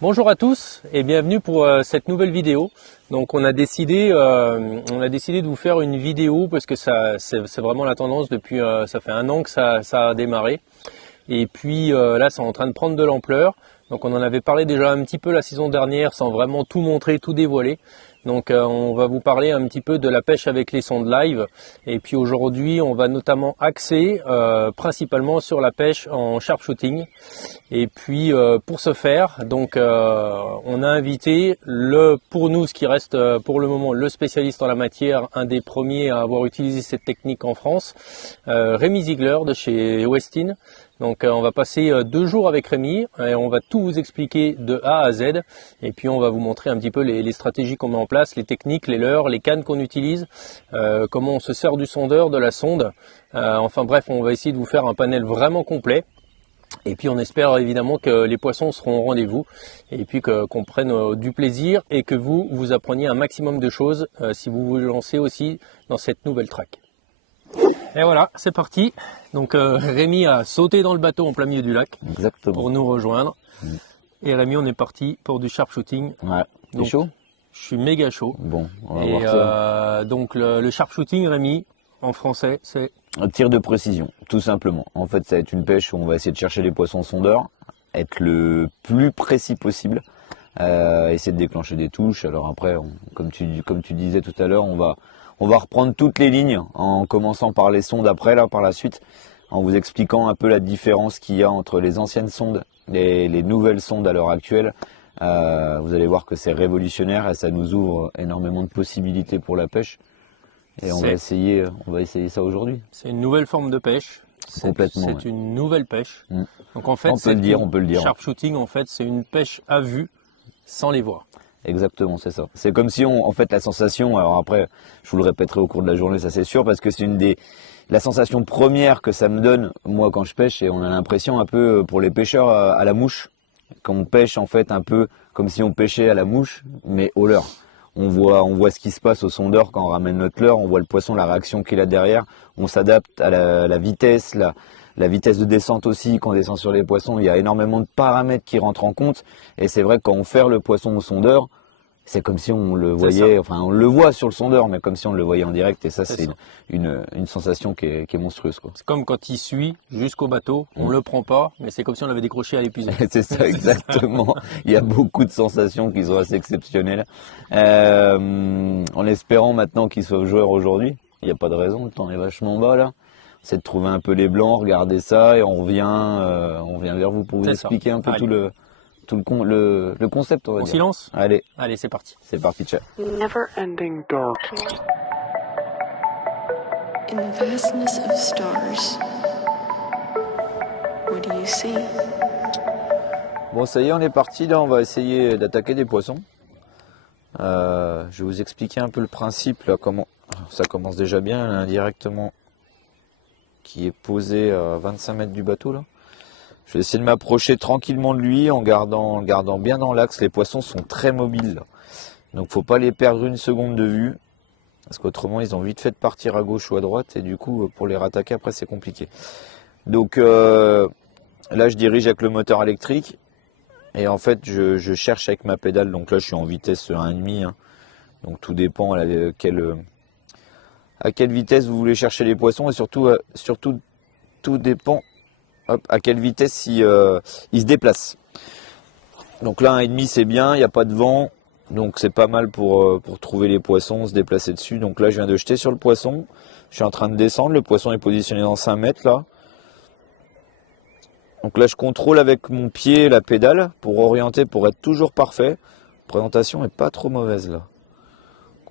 Bonjour à tous et bienvenue pour cette nouvelle vidéo. Donc on a décidé de vous faire une vidéo parce que c'est vraiment la tendance depuis ça fait un an que ça a démarré. Et puis là c'est en train de prendre de l'ampleur. Donc on en avait parlé déjà un petit peu la saison dernière sans vraiment tout montrer, tout dévoiler. Donc on va vous parler un petit peu de la pêche avec les sondes live. Et puis aujourd'hui on va notamment axer principalement sur la pêche en sharpshooting. Et puis pour ce faire, donc on a invité pour nous ce qui reste pour le moment le spécialiste en la matière, un des premiers à avoir utilisé cette technique en France, Rémi Ziegler de chez Westin. Donc on va passer 2 jours avec Rémi et on va tout vous expliquer de A à Z. Et puis on va vous montrer un petit peu les stratégies qu'on met en place, les techniques, les leurres, les cannes qu'on utilise, comment on se sert du sondeur, de la sonde. Enfin bref, on va essayer de vous faire un panel vraiment complet. Et puis on espère évidemment que les poissons seront au rendez-vous et puis qu'on prenne du plaisir et que vous appreniez un maximum de choses si vous vous lancez aussi dans cette nouvelle track. Et voilà, c'est parti. Donc Rémi a sauté dans le bateau en plein milieu du lac. Exactement. Pour nous rejoindre. Et Rémi, on est parti pour du sharpshooting. Ouais. T'es chaud? Je suis méga chaud. Bon, on va voir ça. Donc le sharpshooting, Rémi, en français, c'est Un tir de précision, tout simplement. En fait, ça va être une pêche où on va essayer de chercher les poissons sondeurs, être le plus précis possible, essayer de déclencher des touches. Alors après, comme tu disais tout à l'heure, on va reprendre toutes les lignes en commençant par les sondes après, là, par la suite, en vous expliquant un peu la différence qu'il y a entre les anciennes sondes et les nouvelles sondes à l'heure actuelle. Vous allez voir que c'est révolutionnaire et ça nous ouvre énormément de possibilités pour la pêche. Et on va essayer ça aujourd'hui. C'est une nouvelle forme de pêche. Complètement. C'est une nouvelle pêche. Donc en fait, on peut le dire. Sharpshooting, en fait, c'est une pêche à vue sans les voir. Exactement, c'est ça. C'est comme si en fait, la sensation, alors après, je vous le répéterai au cours de la journée, ça c'est sûr, parce que c'est la sensation première que ça me donne, moi, quand je pêche, et on a l'impression un peu, pour les pêcheurs, à la mouche, qu'on pêche en fait un peu comme si on pêchait à la mouche, mais au leurre. On voit ce qui se passe au sondeur quand on ramène notre leurre, on voit le poisson, la réaction qu'il a derrière, on s'adapte à la vitesse, la vitesse de descente aussi, quand on descend sur les poissons, il y a énormément de paramètres qui rentrent en compte, et c'est vrai que quand on ferre le poisson au sondeur, c'est comme si on le voyait, enfin on le voit sur le sondeur, mais comme si on le voyait en direct, et ça c'est une sensation qui est monstrueuse, quoi. C'est comme quand il suit jusqu'au bateau, on le prend pas, mais c'est comme si on l'avait décroché à l'épuisement. C'est ça, exactement. Il y a beaucoup de sensations qui sont assez exceptionnelles. En espérant maintenant qu'ils soient joueurs aujourd'hui, il n'y a pas de raison, le temps est vachement bas là. C'est de trouver un peu les blancs, regarder ça, et on revient vers vous pour vous expliquer un peu tout le concept, on va dire. On s'y lance ? Allez, c'est parti. C'est parti, ciao. Never ending dark. In the vastness of stars, what do you see? Bon, ça y est, on est parti. Là, on va essayer d'attaquer des poissons. Je vais vous expliquer un peu le principe. Là, comment ça commence déjà bien, là, indirectement, qui est posé à 25 mètres du bateau. Là. Je vais essayer de m'approcher tranquillement de lui en gardant bien dans l'axe. Les poissons sont très mobiles. Là. Donc, faut pas les perdre une seconde de vue. Parce qu'autrement, ils ont vite fait de partir à gauche ou à droite. Et du coup, pour les rattaquer, après, c'est compliqué. Donc, là, je dirige avec le moteur électrique. Et en fait, je cherche avec ma pédale. Donc là, je suis en vitesse 1,5. Hein. Donc, tout dépend à quelle vitesse vous voulez chercher les poissons. Et surtout tout dépend à quelle vitesse ils se déplacent. Donc là, 1,5, c'est bien. Il n'y a pas de vent. Donc c'est pas mal pour trouver les poissons, se déplacer dessus. Donc là je viens de jeter sur le poisson, je suis en train de descendre, le poisson est positionné dans 5 mètres là. Donc là je contrôle avec mon pied la pédale pour orienter, pour être toujours parfait. La présentation est pas trop mauvaise là.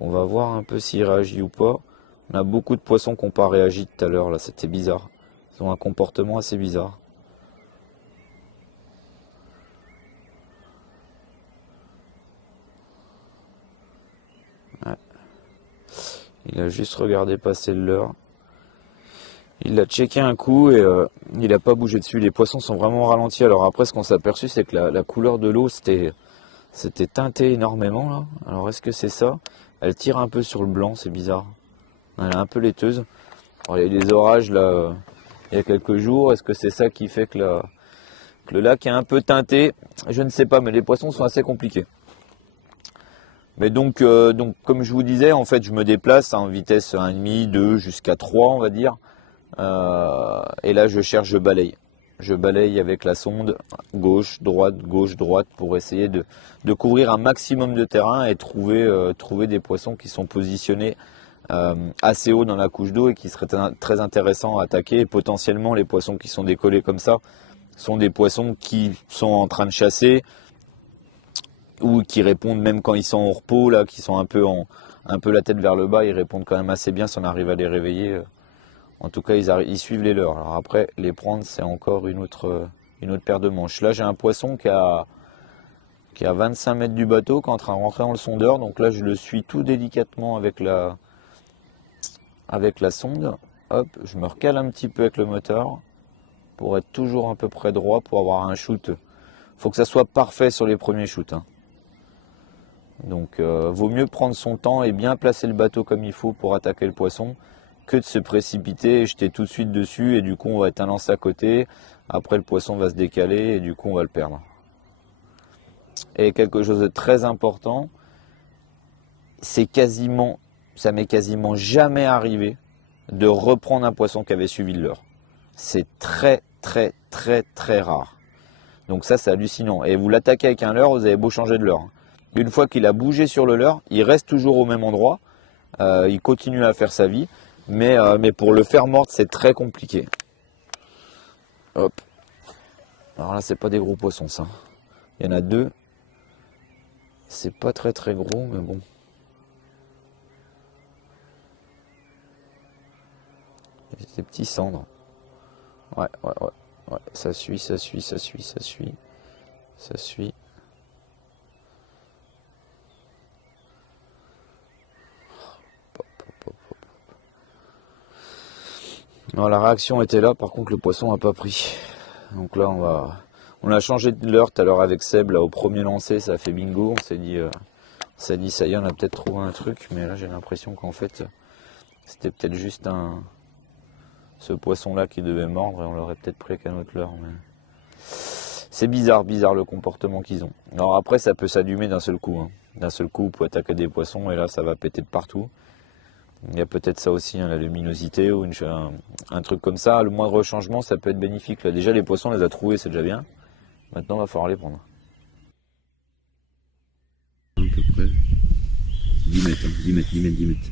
Donc on va voir un peu s'il réagit ou pas. On a beaucoup de poissons qui n'ont pas réagi tout à l'heure là, c'était bizarre. Ils ont un comportement assez bizarre. Il a juste regardé passer le leurre. Il l'a checké un coup et il n'a pas bougé dessus. Les poissons sont vraiment ralentis. Alors après, ce qu'on s'est aperçu, c'est que la couleur de l'eau, c'était teinté énormément là. Alors est-ce que c'est ça? Elle tire un peu sur le blanc, c'est bizarre. Elle est un peu laiteuse. Alors, il y a eu des orages là il y a quelques jours. Est-ce que c'est ça qui fait que Le lac est un peu teinté, je ne sais pas, mais les poissons sont assez compliqués. Mais donc comme je vous disais, en fait, je me déplace en vitesse 1,5, 2, jusqu'à 3, on va dire. Et là, je balaye. Je balaye avec la sonde, gauche, droite, pour essayer de couvrir un maximum de terrain et trouver des poissons qui sont positionnés assez haut dans la couche d'eau et qui seraient très intéressants à attaquer. Et potentiellement, les poissons qui sont décollés comme ça sont des poissons qui sont en train de chasser ou qui répondent même quand ils sont en repos, là, qui sont un peu la tête vers le bas, ils répondent quand même assez bien si on arrive à les réveiller. En tout cas, ils suivent les leurs. Alors après, les prendre, c'est encore une autre paire de manches. Là, j'ai un poisson qui a 25 mètres du bateau, qui est en train de rentrer dans le sondeur. Donc là, je le suis tout délicatement avec la sonde. Hop, je me recale un petit peu avec le moteur pour être toujours à peu près droit, pour avoir un shoot. Faut que ça soit parfait sur les premiers shoots, hein. Donc, vaut mieux prendre son temps et bien placer le bateau comme il faut pour attaquer le poisson, que de se précipiter et jeter tout de suite dessus, et du coup on va être un lance à côté, après le poisson va se décaler et du coup on va le perdre. Et quelque chose de très important, ça m'est quasiment jamais arrivé de reprendre un poisson qui avait suivi le leurre. C'est très très très très rare. Donc ça c'est hallucinant. Et vous l'attaquez avec un leurre, vous avez beau changer de leurre. Une fois qu'il a bougé sur le leurre, il reste toujours au même endroit, il continue à faire sa vie. Mais pour le faire mordre, c'est très compliqué. Hop. Alors là, c'est pas des gros poissons, ça. Il y en a deux. C'est pas très très gros, mais bon. Des petits cendres. Ouais. Ça suit. Non, la réaction était là, par contre le poisson n'a pas pris. Donc là on a changé de leurre tout à l'heure avec Seb, là au premier lancer ça a fait bingo, on s'est dit ça y est, on a peut-être trouvé un truc, mais là j'ai l'impression qu'en fait c'était peut-être juste ce poisson là qui devait mordre et on l'aurait peut-être pris avec un autre leurre. Mais... c'est bizarre le comportement qu'ils ont. Alors après ça peut s'allumer d'un seul coup, hein. D'un seul coup vous pouvez attaquer des poissons et là ça va péter de partout. Il y a peut-être ça aussi, hein, la luminosité ou un truc comme ça. Le moindre changement, ça peut être bénéfique. Là, déjà, les poissons, on les a trouvés, c'est déjà bien. Maintenant, il va falloir les prendre. À peu près 10 mètres, hein, 10 mètres.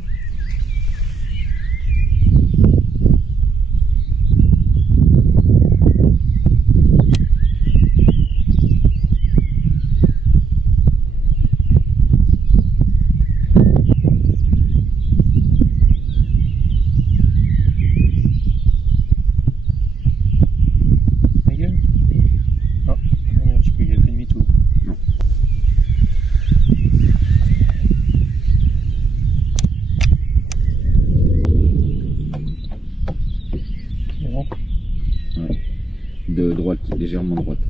De droite, légèrement droite.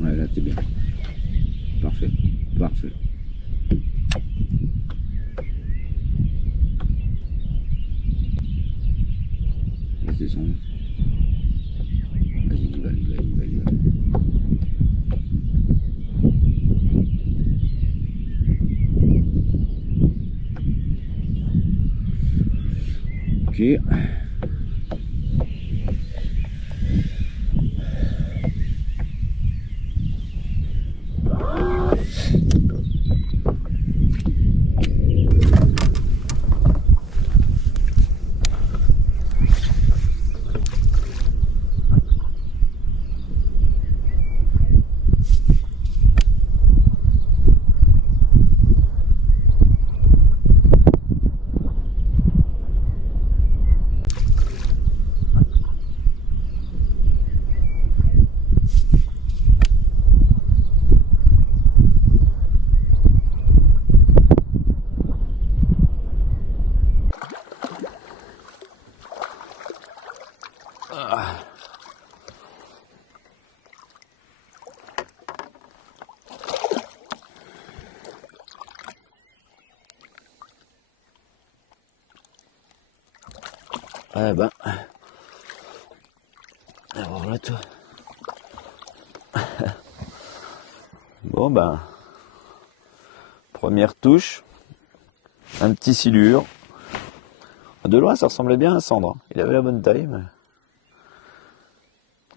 Ouais, là t'es bien. Parfait. Laisse descendre. Vas-y, il va. Ok. Ah ben. Alors là, toi. Bon ben, première touche, un petit silure. De loin ça ressemblait bien à un cendre, il avait la bonne taille. Mais...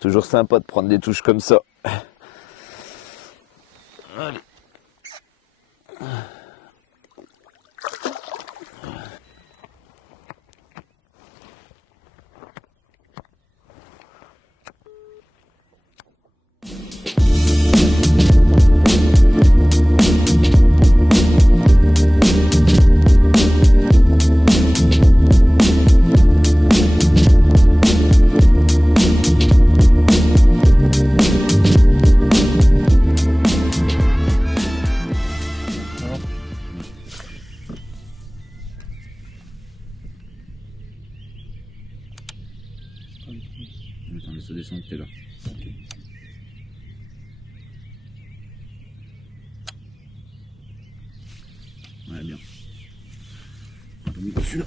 toujours sympa de prendre des touches comme ça. Allez. Attends, laisse descendre, t'es là. Okay. Ouais, bien. On va mettre dessus là.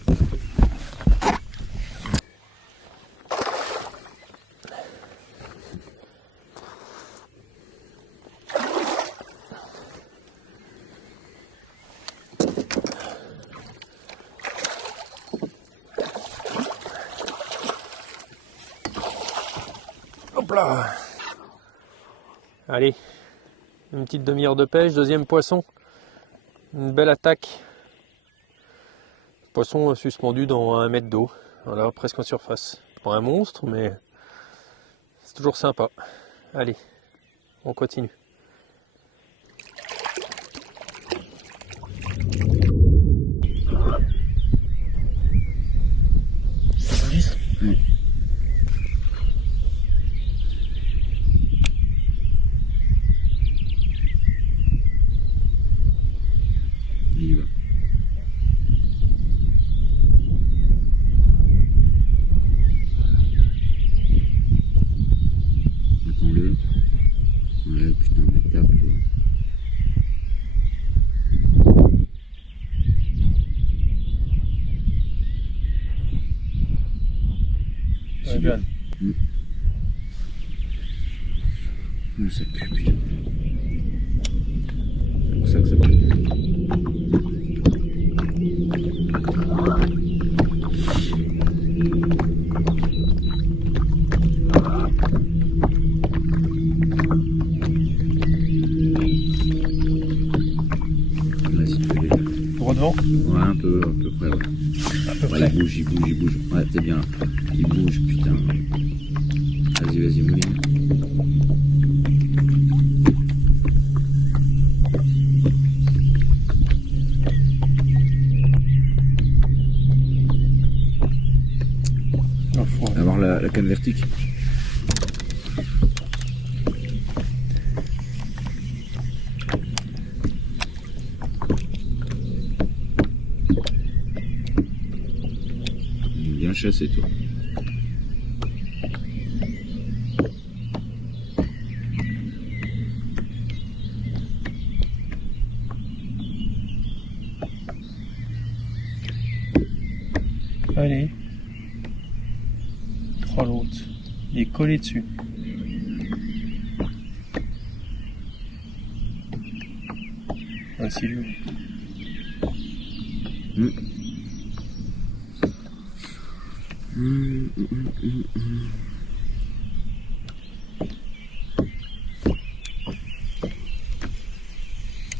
Hop là. Allez, une petite demi-heure de pêche, deuxième poisson. Une belle attaque. Poisson suspendu dans 1 mètre d'eau. Voilà, presque en surface. Pas un monstre, mais c'est toujours sympa. Allez, on continue. Oui. Il y va. Attends-le. Ouais, putain, mais tape, toi. Ouais, bien. Ça pue, putain. C'est pour ça que ça pue. Droit devant? Ouais, un peu près, ouais. À peu Ouais, près. il bouge. Ouais, t'es bien là. Il bouge, putain. Vas-y, mouline. Avoir la canne vertique. Bien chassé, toi. Allez. 3 l'autre. Il est collé dessus. Un silure.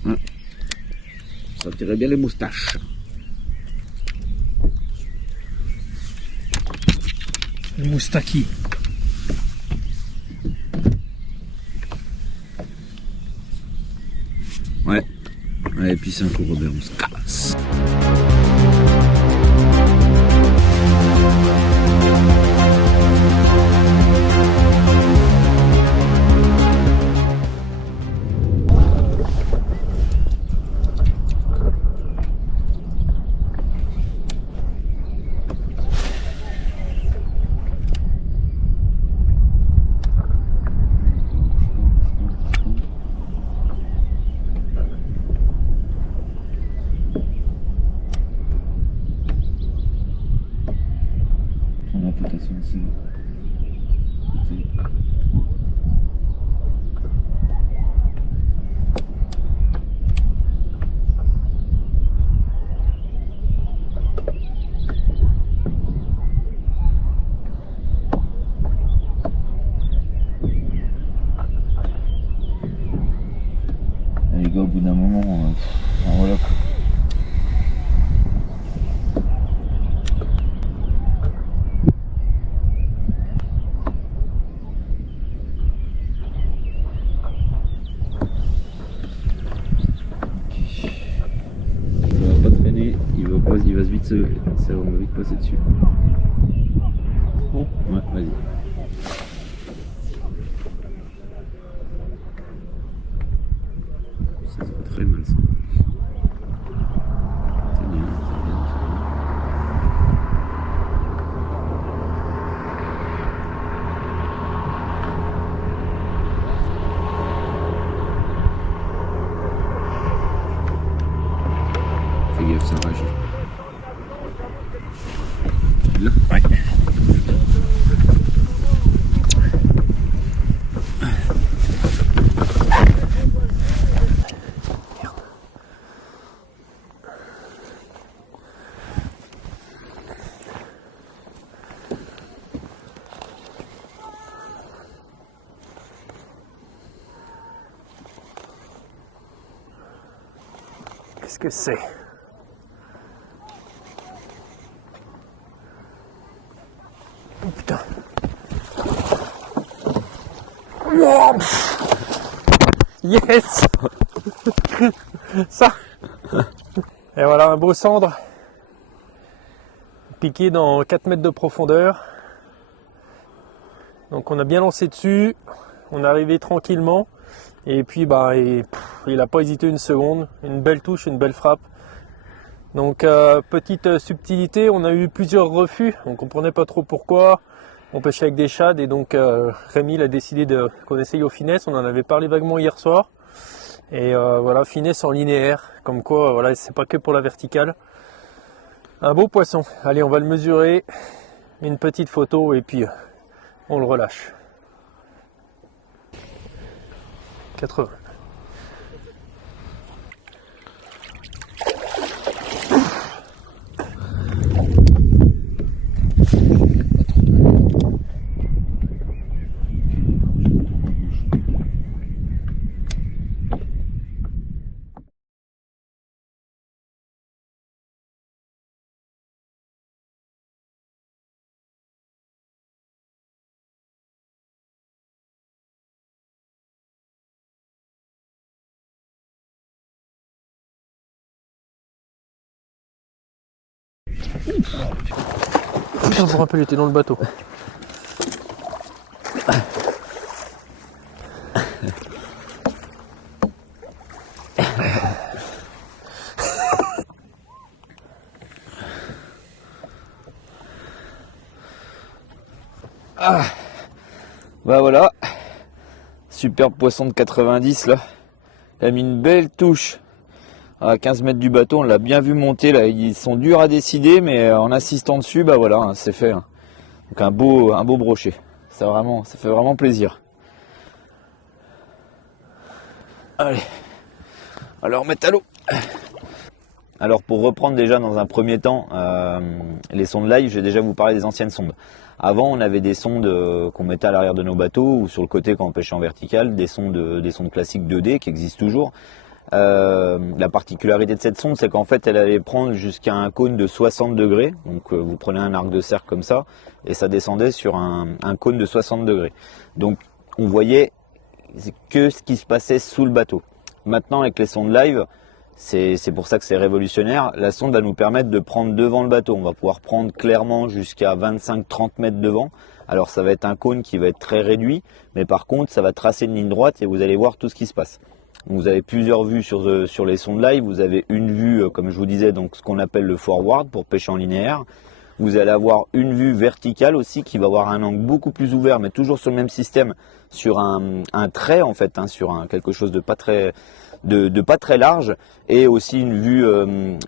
Ouais. Ça tirait bien les moustaches. Le moustaki. Ouais. Ouais, et puis c'est un coup Robert, on se casse. va vite ça va vite passer dessus. Bon. Ouais, vas-y. Ça se voit très mal ça. C'est bien, c'est bien. Fais gaffe, ça réagit. Là. Ouais. Qu'est-ce que c'est? Oh putain. Oh, yes. Ça. Et voilà un beau cendre. Piqué dans 4 mètres de profondeur. Donc on a bien lancé dessus. On est arrivé tranquillement. Et puis bah il n'a pas hésité une seconde. Une belle touche, une belle frappe. Donc petite subtilité, on a eu plusieurs refus, on ne comprenait pas trop pourquoi. On pêchait avec des shad et donc Rémi il a décidé qu'on essaye au finesse. On en avait parlé vaguement hier soir. Et voilà, finesse en linéaire, comme quoi voilà, c'est pas que pour la verticale. Un beau poisson. Allez, on va le mesurer, une petite photo et puis on le relâche. 80. Putain, je me rappelle, il était dans le bateau. Ah, bah voilà, superbe poisson de 90 là. Il a mis une belle touche à 15 mètres du bateau, on l'a bien vu monter là. Ils sont durs à décider, mais en insistant dessus, bah voilà, hein, c'est fait. Hein. Donc un beau brochet. Ça fait vraiment plaisir. Allez, alors mettre à l'eau. Alors pour reprendre déjà dans un premier temps les sondes live, je vais déjà vous parler des anciennes sondes. Avant on avait des sondes qu'on mettait à l'arrière de nos bateaux ou sur le côté quand on pêchait en vertical, des sondes classiques 2D qui existent toujours. La particularité de cette sonde, c'est qu'en fait elle allait prendre jusqu'à un cône de 60 degrés. Donc vous prenez un arc de cercle comme ça et ça descendait sur un cône de 60 degrés. Donc on voyait que ce qui se passait sous le bateau. Maintenant avec les sondes live, c'est pour ça que c'est révolutionnaire. La sonde va nous permettre de prendre devant le bateau. On va pouvoir prendre clairement jusqu'à 25-30 mètres devant. Alors ça va être un cône qui va être très réduit, mais par contre ça va tracer une ligne droite et vous allez voir tout ce qui se passe. Donc, vous avez plusieurs vues sur les sondes live. Vous avez une vue, comme je vous disais, donc ce qu'on appelle le forward pour pêcher en linéaire. Vous allez avoir une vue verticale aussi qui va avoir un angle beaucoup plus ouvert, mais toujours sur le même système, sur un trait en fait, hein, sur quelque chose de pas très large, et aussi une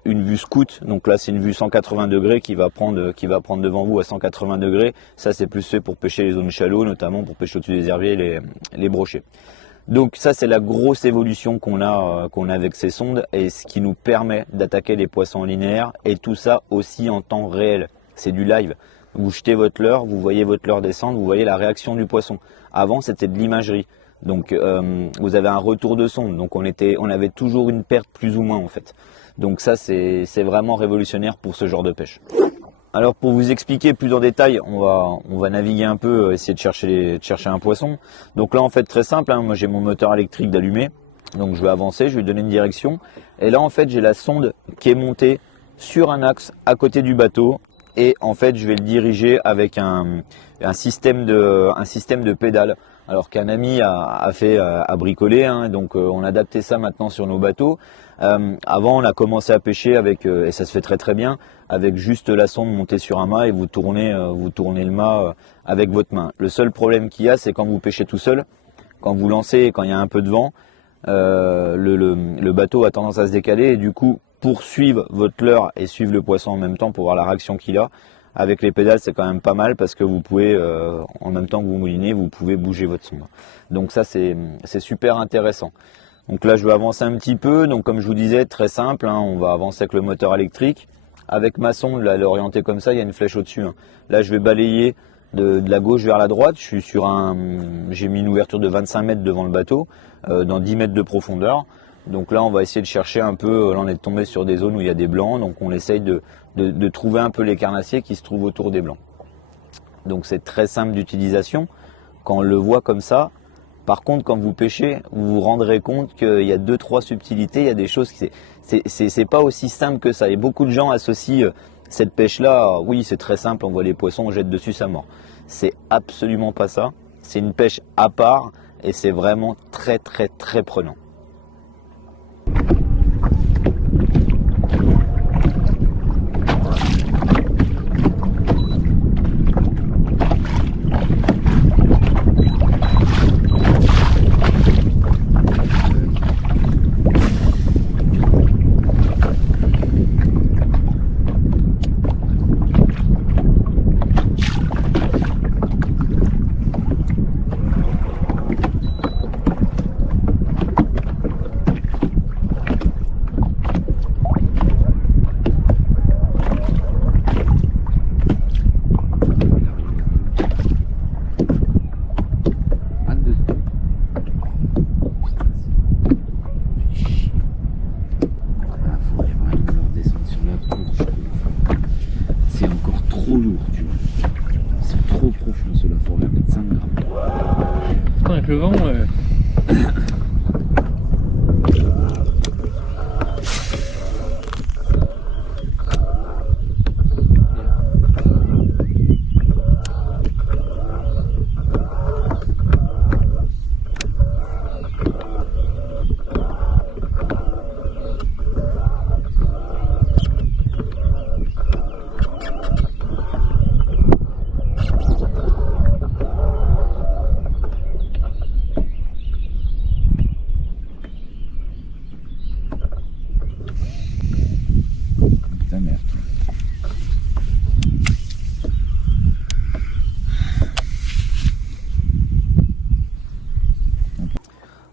vue scout. Donc là c'est une vue 180 degrés qui va prendre devant vous à 180 degrés. Ça c'est plus fait pour pêcher les zones shallow, notamment pour pêcher au-dessus des herbiers les brochets. Donc ça c'est la grosse évolution qu'on a avec ces sondes et ce qui nous permet d'attaquer les poissons en linéaire, et tout ça aussi en temps réel. C'est du live. Vous jetez votre leurre, vous voyez votre leurre descendre, vous voyez la réaction du poisson. Avant c'était de l'imagerie. Donc vous avez un retour de sonde, donc on avait toujours une perte plus ou moins en fait. Donc ça c'est vraiment révolutionnaire pour ce genre de pêche. Alors pour vous expliquer plus en détail, on va naviguer un peu, essayer de chercher un poisson. Donc là en fait très simple, hein, moi j'ai mon moteur électrique d'allumé, donc je vais avancer, je vais lui donner une direction. Et là en fait j'ai la sonde qui est montée sur un axe à côté du bateau et en fait je vais le diriger avec un système de pédales. Alors qu'un ami a bricolé, hein, donc on a adapté ça maintenant sur nos bateaux. Avant on a commencé à pêcher avec, et ça se fait très très bien, avec juste la sonde montée sur un mât et vous tournez le mât avec votre main. Le seul problème qu'il y a, c'est quand vous pêchez tout seul, quand vous lancez et quand il y a un peu de vent, le bateau a tendance à se décaler et du coup pour suivre votre leurre et suivre le poisson en même temps pour voir la réaction qu'il a, avec les pédales c'est quand même pas mal parce que vous pouvez, en même temps que vous moulinez, vous pouvez bouger votre sonde. Donc ça c'est super intéressant. Donc là je vais avancer un petit peu, donc comme je vous disais très simple, hein, on va avancer avec le moteur électrique. Avec ma sonde, là, elle est orientée comme ça, il y a une flèche au-dessus. Hein. Là je vais balayer de la gauche vers la droite, j'ai mis une ouverture de 25 mètres devant le bateau, dans 10 mètres de profondeur. Donc là on va essayer de chercher un peu, là on est tombé sur des zones où il y a des blancs, donc on essaye de trouver un peu les carnassiers qui se trouvent autour des blancs. Donc c'est très simple d'utilisation quand on le voit comme ça. Par contre quand vous pêchez, vous vous rendrez compte qu'il y a 2-3 subtilités, il y a des choses qui c'est pas aussi simple que ça. Et beaucoup de gens associent cette pêche là, oui c'est très simple, on voit les poissons, on jette dessus, ça mord. C'est absolument pas ça, c'est une pêche à part et c'est vraiment très très très prenant. Avec le vent,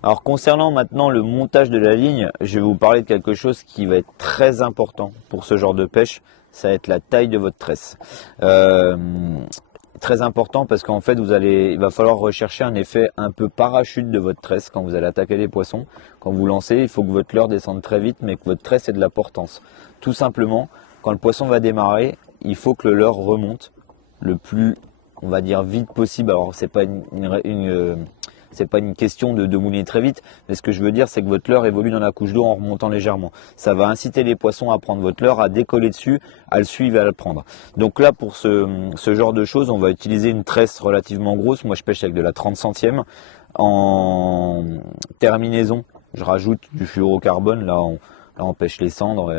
Alors concernant maintenant le montage de la ligne, je vais vous parler de quelque chose qui va être très important pour ce genre de pêche, ça va être la taille de votre tresse. Très important parce qu'en fait il va falloir rechercher un effet un peu parachute de votre tresse quand vous allez attaquer les poissons. Quand vous lancez, il faut que votre leurre descende très vite mais que votre tresse ait de la portance. Tout simplement, quand le poisson va démarrer, il faut que le leurre remonte le plus, on va dire, vite possible. Alors c'est pas c'est pas une question de mouliner très vite, mais ce que je veux dire, c'est que votre leurre évolue dans la couche d'eau en remontant légèrement. Ça va inciter les poissons à prendre votre leurre, à décoller dessus, à le suivre et à le prendre. Donc là, pour ce genre de choses, on va utiliser une tresse relativement grosse. Moi, je pêche avec de la 30 centièmes. En terminaison, je rajoute du fluorocarbone. Là, on pêche les cendres.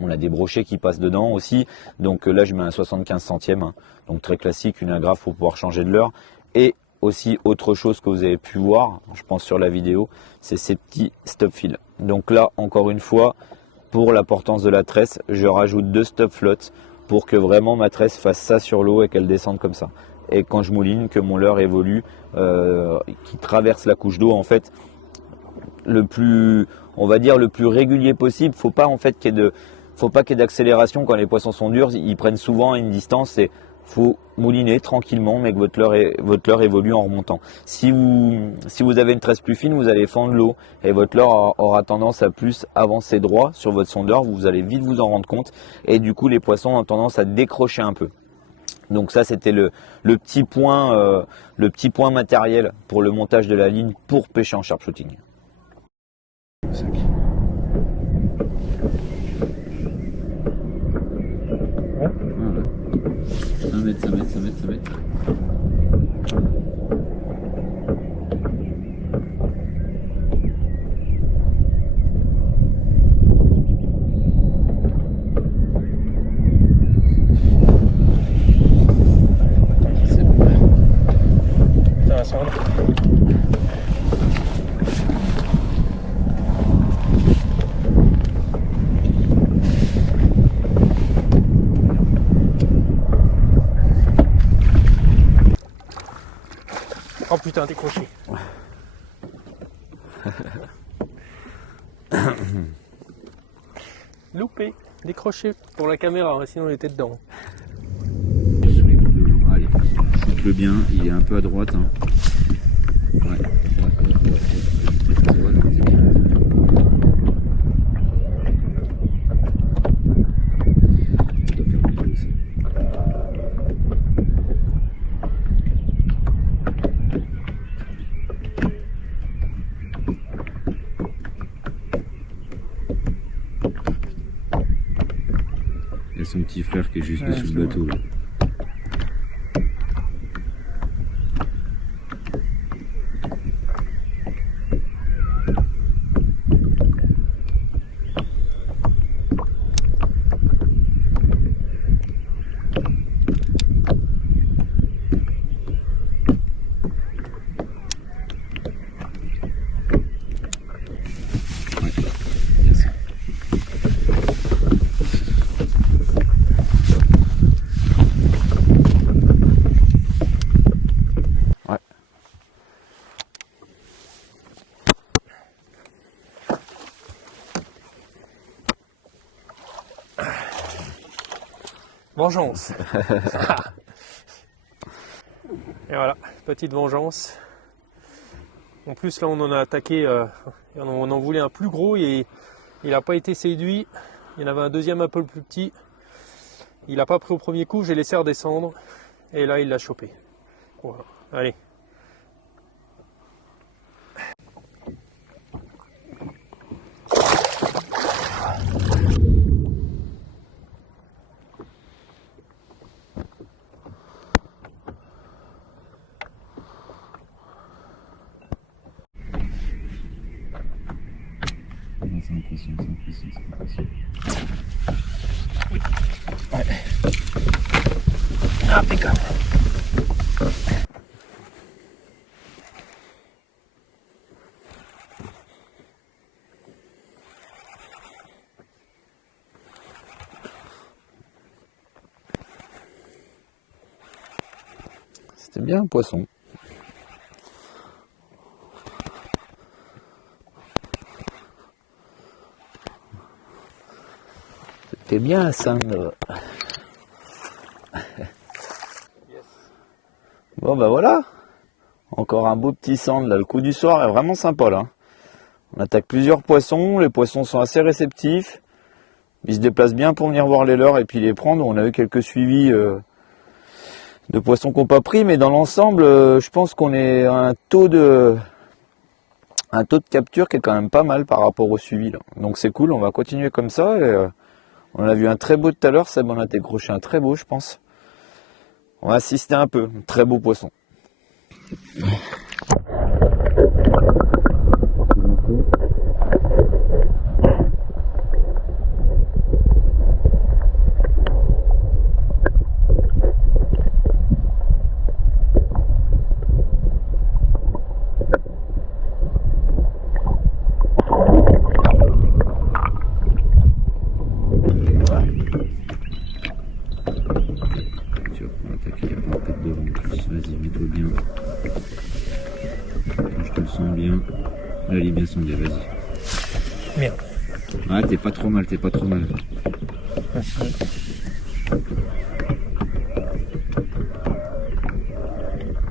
On a des brochets qui passent dedans aussi. Donc là, je mets un 75 centièmes. Hein. Donc très classique, une agrafe pour pouvoir changer de leurre. Et aussi autre chose que vous avez pu voir, je pense sur la vidéo, c'est ces petits stop fils. Donc là, encore une fois, pour la portance de la tresse, je rajoute 2 stop flottes pour que vraiment ma tresse fasse ça sur l'eau et qu'elle descende comme ça. Et quand je mouline, que mon leurre évolue, qui traverse la couche d'eau, en fait, le plus, on va dire, le plus régulier possible. Faut pas en fait qu'il y ait d'accélération quand les poissons sont durs. Ils prennent souvent une distance. Et faut mouliner tranquillement, mais que votre leurre évolue en remontant. Si vous avez une tresse plus fine, vous allez fendre l'eau et votre leurre aura tendance à plus avancer droit sur votre sondeur. Vous allez vite vous en rendre compte et du coup les poissons ont tendance à décrocher un peu. Donc ça c'était le petit point matériel pour le montage de la ligne pour pêcher en sharpshooting. mettre. C'est bon. Ça va cendre. Oh putain, décroché. Loupé, décroché pour la caméra, sinon il était dedans. Sur les bleus. Allez, shoot-le bien, il est un peu à droite. Hein. Ouais. Il y a son petit frère qui est juste dessous le bateau là. Ouais, bien ça. Ouais. Vengeance. Et voilà, petite vengeance. En plus là on en a attaqué, on en voulait un plus gros et il n'a pas été séduit. Il y en avait un deuxième un peu plus petit. Il n'a pas pris au premier coup, j'ai laissé redescendre. Et là il l'a chopé. Voilà, allez. C'est impressionnant. Oui. Ouais. Impeccable. C'était bien un poisson. C'était bien un cendre. Bon bah voilà. Encore un beau petit cendre là. Le coup du soir est vraiment sympa là. On attaque plusieurs poissons. Les poissons sont assez réceptifs. Ils se déplacent bien pour venir voir les leurs et puis les prendre. On a eu quelques suivis de poissons qui n'ont pas pris, mais dans l'ensemble, je pense qu'on est à un taux de capture qui est quand même pas mal par rapport au suivi là. Donc c'est cool, on va continuer comme ça. Et, on a vu un très beau tout à l'heure, Seb en a décroché un très beau je pense. On va assister un peu, un très beau poisson. Vas-y, mets-toi bien. Quand je te le sens bien. Là, il est bien sondé, vas-y. Bien. Ouais, t'es pas trop mal, t'es pas trop mal.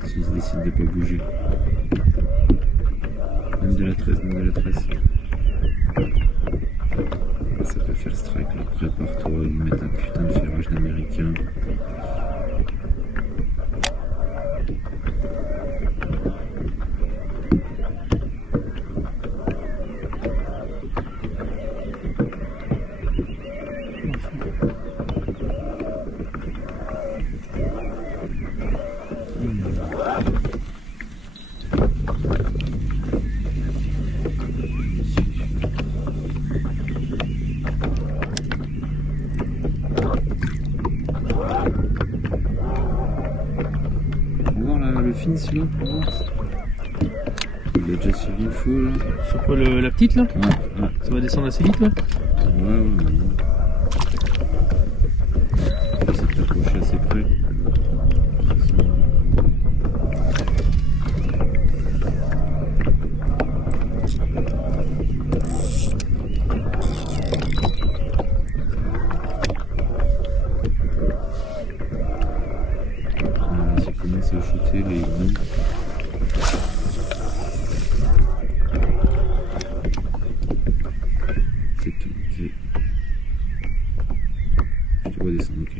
S'il se décide de pas bouger. Même de la tresse, même de la tresse. Ça peut faire strike là. Prépare-toi, lui mettre un putain de ferrage d'américain. affine celui-là pour voir. Il a déjà suivi une fois là. Sur quoi, la petite là? Ouais. Ça va descendre assez vite là? Ouais. Ça t'approche assez près. Ça commence à shooter les bouts. C'est tout. Je te vois descendre, ok.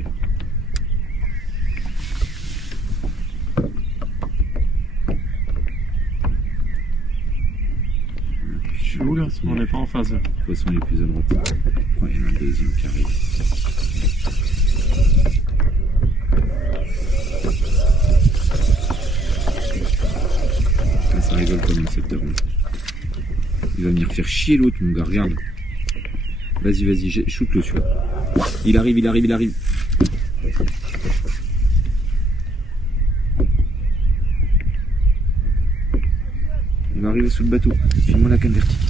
Je suis où là? On n'est pas en phase. Le poisson est plus à droite. Ouais, il y en a un deuxième qui arrive. Ah, ça rigole comme un secteur. Il va venir faire chier l'autre, mon gars, regarde. Vas-y, shoot-le celui-là. Il arrive. Il va arriver sous le bateau. Filme-moi la canne verticale.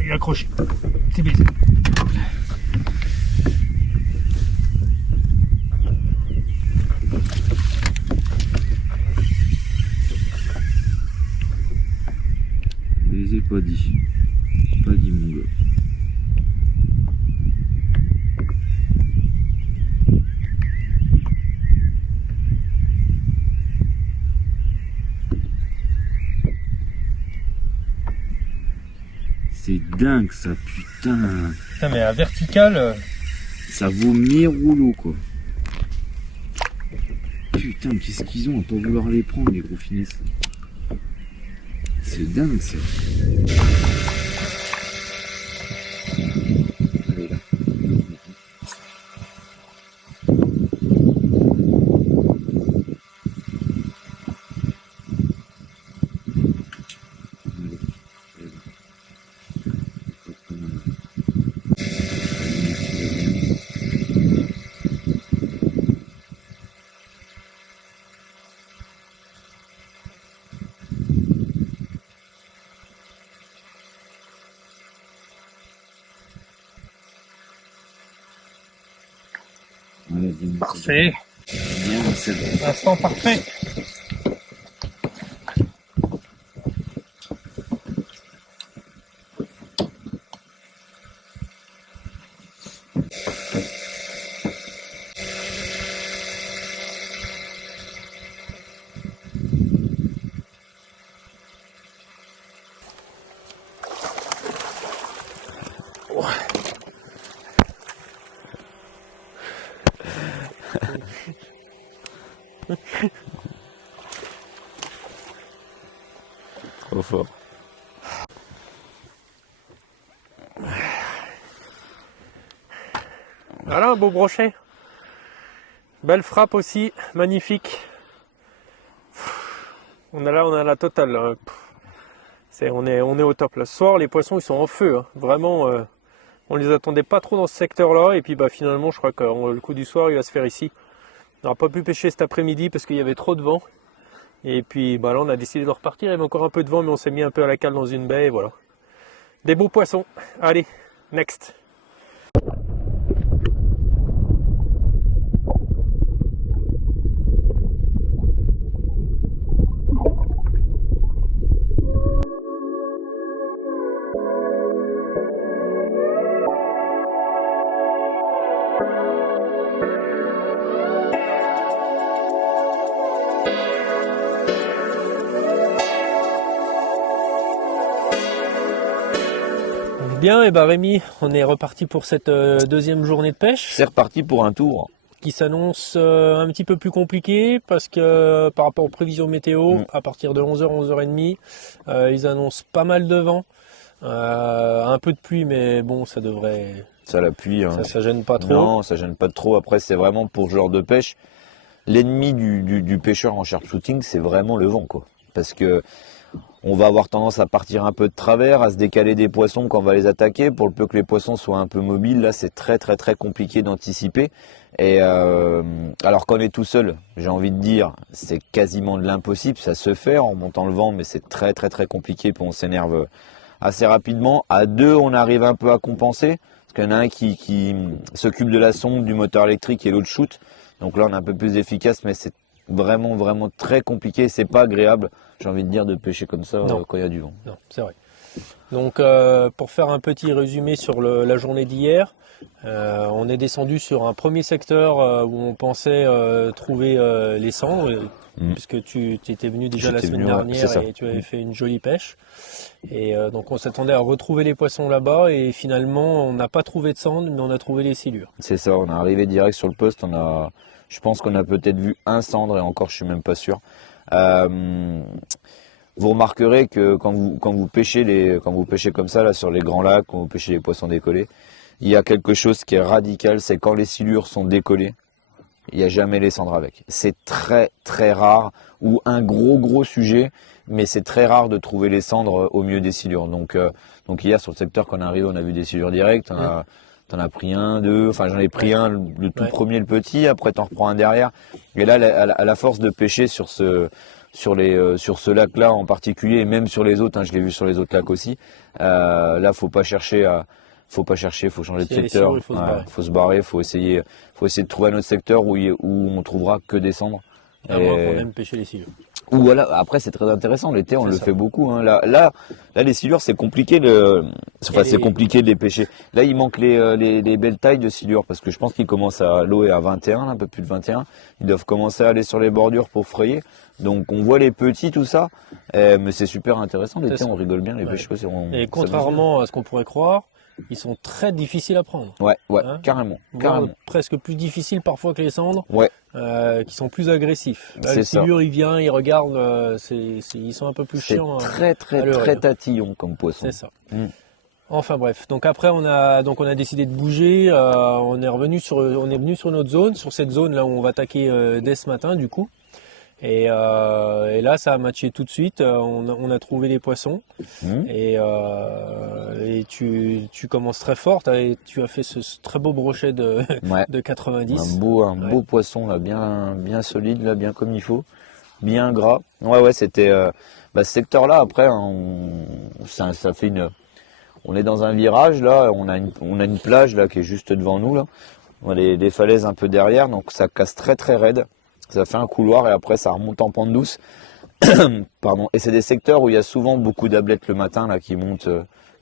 Il est accroché. C'est baisé. Baiser pas dit. Pas dit mon gars. C'est dingue ça, putain. Putain, mais à vertical. Ça vaut 1000 rouleaux quoi. Putain, qu'est-ce qu'ils ont à pas vouloir les prendre les gros finesses. C'est dingue ça. Allez là. Voilà, dis-moi, Parfait. bien, c'est bon. Instant parfait. Trop fort. Voilà un beau brochet. Belle frappe aussi, magnifique. On a la totale. Là. On est au top. Là. Ce soir, les poissons ils sont en feu. Hein. Vraiment, on les attendait pas trop dans ce secteur-là. Et puis bah, finalement, je crois que le coup du soir, il va se faire ici. On n'aura pas pu pêcher cet après-midi parce qu'il y avait trop de vent. Et puis bah, là, on a décidé de repartir. Il y avait encore un peu de vent, mais on s'est mis un peu à la cale dans une baie. Et voilà. Des beaux poissons. Allez, next. Bien, et bah Rémi, on est reparti pour cette deuxième journée de pêche C'est reparti pour un tour. qui s'annonce un petit peu plus compliquée parce que par rapport aux prévisions météo, à partir de 11h, 11h30, ils annoncent pas mal de vent, un peu de pluie, mais bon, ça devrait, Ça l'appuie. Hein. ça gêne pas trop. Non, ça gêne pas trop. Après, c'est vraiment pour ce genre de pêche. L'ennemi du pêcheur en sharp shooting, c'est vraiment le vent, quoi. Parce que on va avoir tendance à partir un peu de travers, à se décaler des poissons quand on va les attaquer. Pour le peu que les poissons soient un peu mobiles, là c'est très très très compliqué d'anticiper. Et alors qu'on est tout seul, j'ai envie de dire, c'est quasiment de l'impossible. Ça se fait en montant le vent, mais c'est très très très compliqué, puis on s'énerve assez rapidement. À deux, on arrive un peu à compenser, parce qu'il y en a un qui s'occupe de la sonde, du moteur électrique et l'autre shoot. Donc là on est un peu plus efficace, mais c'est vraiment vraiment très compliqué, c'est pas agréable, j'ai envie de dire, de pêcher comme ça quand il y a du vent. Non, c'est vrai. Donc pour faire un petit résumé sur la journée d'hier, on est descendu sur un premier secteur où on pensait trouver les cendres, puisque tu étais venu déjà la J'étais semaine venu, ouais, dernière c'est ça. et tu avais fait une jolie pêche. Et donc on s'attendait à retrouver les poissons là-bas et finalement on n'a pas trouvé de cendres, mais on a trouvé les silures. C'est ça, on est arrivé direct sur le poste, je pense qu'on a peut-être vu un cendre et encore je suis même pas sûr. Vous remarquerez que quand vous pêchez comme ça là sur les grands lacs, quand vous pêchez les poissons décollés, il y a quelque chose qui est radical, c'est quand les silures sont décollées, il n'y a jamais les cendres avec. C'est très très rare, ou un gros sujet, mais c'est très rare de trouver les cendres au milieu des silures. Donc hier sur le secteur quand on est arrivé, on a vu des silures directes. T'en as pris un, deux, enfin j'en ai pris un, le tout premier, le petit, après t'en reprends un derrière. Et là, à la force de pêcher sur ce lac-là en particulier, et même sur les autres, hein, je l'ai vu sur les autres lacs aussi, là faut pas chercher, faut changer de secteur, faut se barrer, faut essayer de trouver un autre secteur où on trouvera que des cendres. À moins qu'on aime pêcher les silures. Ou voilà, après c'est très intéressant, l'été on le fait beaucoup. Hein. Là, les silures c'est compliqué c'est compliqué de les pêcher. Là il manque les belles tailles de silures parce que je pense qu'ils commencent l'eau est à 21, un peu plus de 21. Ils doivent commencer à aller sur les bordures pour frayer. Donc on voit les petits tout ça, mais c'est super intéressant. L'été on rigole bien les pêcheurs. Et contrairement à ce qu'on pourrait croire, ils sont très difficiles à prendre. Ouais, hein, carrément. Presque plus difficiles parfois que les cendres. Ouais. Qui sont plus agressifs. Là, le silure, il vient, il regarde, ils sont un peu plus chiants. C'est très tatillon comme poisson. C'est ça. Enfin bref, donc après on a décidé de bouger. On est venu sur notre zone, sur cette zone là où on va attaquer dès ce matin du coup. Et là, ça a matché tout de suite. On a trouvé les poissons. Et tu commences très fort. Tu as fait ce très beau brochet de 90. Un beau poisson là, bien solide là, bien comme il faut, bien gras. Ouais, c'était ce secteur-là. Après, ça fait on est dans un virage là. On a une plage là qui est juste devant nous là. On a les falaises un peu derrière, donc ça casse très très raide. Ça fait un couloir et après ça remonte en pente douce. Pardon. Et c'est des secteurs où il y a souvent beaucoup d'ablettes le matin là qui montent,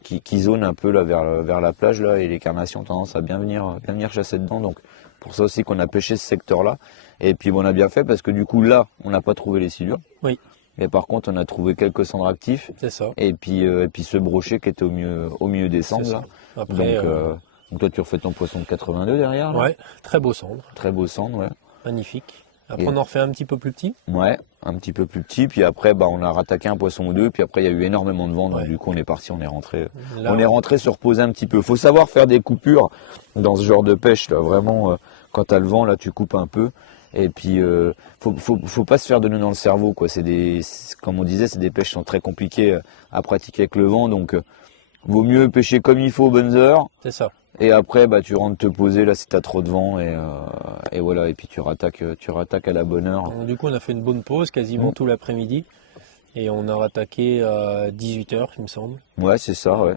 qui zonent un peu là vers la plage là, et les carnassiers ont tendance à bien venir chasser dedans. Donc pour ça aussi qu'on a pêché ce secteur-là. Et puis on a bien fait parce que du coup là on n'a pas trouvé les silures. Oui. Mais par contre on a trouvé quelques cendres actifs. C'est ça. Et puis ce brochet qui était au milieu des cendres là. Après, donc toi tu refais ton poisson de 82 derrière là. Ouais, très beau cendre. Très beau cendre, ouais. Magnifique. Après, on en refait un petit peu plus petit. Ouais, un petit peu plus petit. Puis après, on a rattaqué un poisson ou deux. Puis après, il y a eu énormément de vent. Donc du coup, on est parti, on est rentré. On est rentré se reposer un petit peu. Faut savoir faire des coupures dans ce genre de pêche. Là. Vraiment, quand tu as le vent, là, tu coupes un peu. Et puis, faut pas se faire de nœuds dans le cerveau. Quoi. Comme on disait, c'est des pêches qui sont très compliquées à pratiquer avec le vent. Donc, vaut mieux pêcher comme il faut aux bonnes heures. C'est ça. Et après, tu rentres te poser là si t'as trop de vent et voilà. Et puis tu rattaques à la bonne heure. Donc, du coup, on a fait une bonne pause quasiment tout l'après-midi et on a rattaqué à 18h, il me semble. Ouais, c'est ça, ouais.